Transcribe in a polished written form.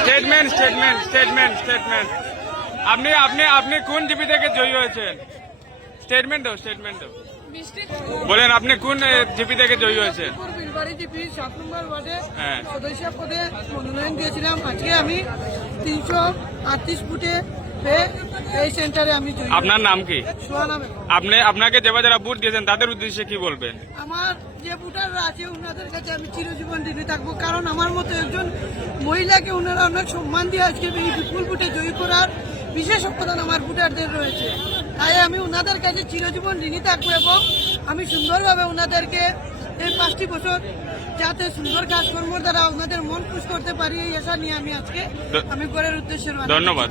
Statement statement statement statement আপনি আপনি আপনি কোন জিপি থেকে জয়ী হয়েছেন? স্টেটমেন্ট দাও, স্টেটমেন্ট দাও, বলেন আপনি কোন জিপি থেকে জয়ী হয়েছেন? সদস্য পদে মনোনয়ন দিয়েছিলাম। আজকে আমি 338 ফুটে এই সেন্টারে আমি। আপনার নাম কি? আপনি আপনাকে যারা ভোট দিয়েছেন তাদের উদ্দেশ্যে কি বলবেন? আমার যে ভোটাররা আছে ওনাদের কাছে আমি চিরজীবন ঋণী থাকবো, কারণ আমার মতো একজন মহিলাকে ওনারা অনেক সম্মান দিয়ে আজকে এই বিপুল ভোটে জয়ী করার বিশেষ অবদান আমার ভোটারদের রয়েছে। তাই আমি ওনাদের কাছে চিরজীবন ঋণী থাকবো এবং আমি সুন্দরভাবে ওনাদেরকে এই 5টি বছর যাতে সুন্দর কাজকর্মের দ্বারা ওনাদের মন খুশ করতে পারি এই আশা নিয়ে আমি আজকে আমি ঘরের উদ্দেশ্যে। ধন্যবাদ।